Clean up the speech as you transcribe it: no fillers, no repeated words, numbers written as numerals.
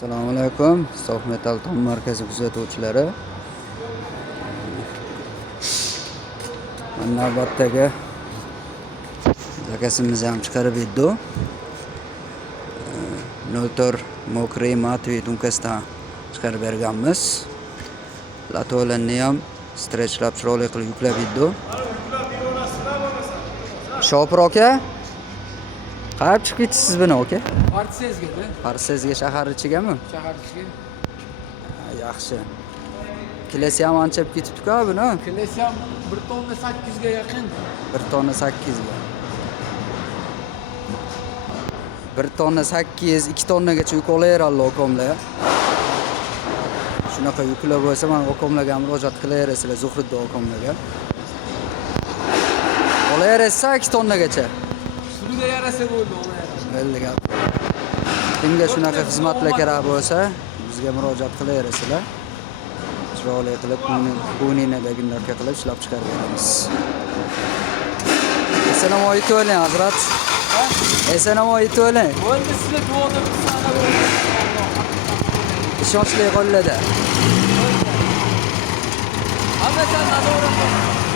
Assalomu alaykum. Sof Metal tom markazi kuzatuvchilari. Mana navbatdagi zakasimizni ham chiqarib yetdi. 04 mokriy matviy dumkasidan chiqarib berganmiz. Latolarni ham stretchlab chiroyli qilib yuklab yetdi. Shopir aka, qayerga chiqib ketdingiz buni aka? Parsezga. Parsezga shahar ichigami? Shahar ichiga. Yaxshi. Kilesi ham anchab ketibdi-ku buni. Kilesi ham 1 tonna 800 ga yaqin. 1 tonna 800 ga. 1 tonna 800, 2 tonnagacha yuk olaveradi okomlar. Shunaqa yuklar bo'lsa, men okomlarga ham murojaat qilaverasizlar, Zuhriddin okomlarga. Olaverasa 2 tonnagacha. Suriga yarasa bo'ldi olaveradi. Belli gap. Kimga shunaqa xizmatlar kerak bo'lsa, bizga murojaat qilaverasizlar. Chiroyli qilib, kunini aka qilib ishlab chiqarib beramiz. Assalomu alaykum hazrat. Assalomu alaykum. Bo'ldi, sizlar duoda qilsanglar bo'ldi. Ishonchli qo'llada. Hammadan nazorat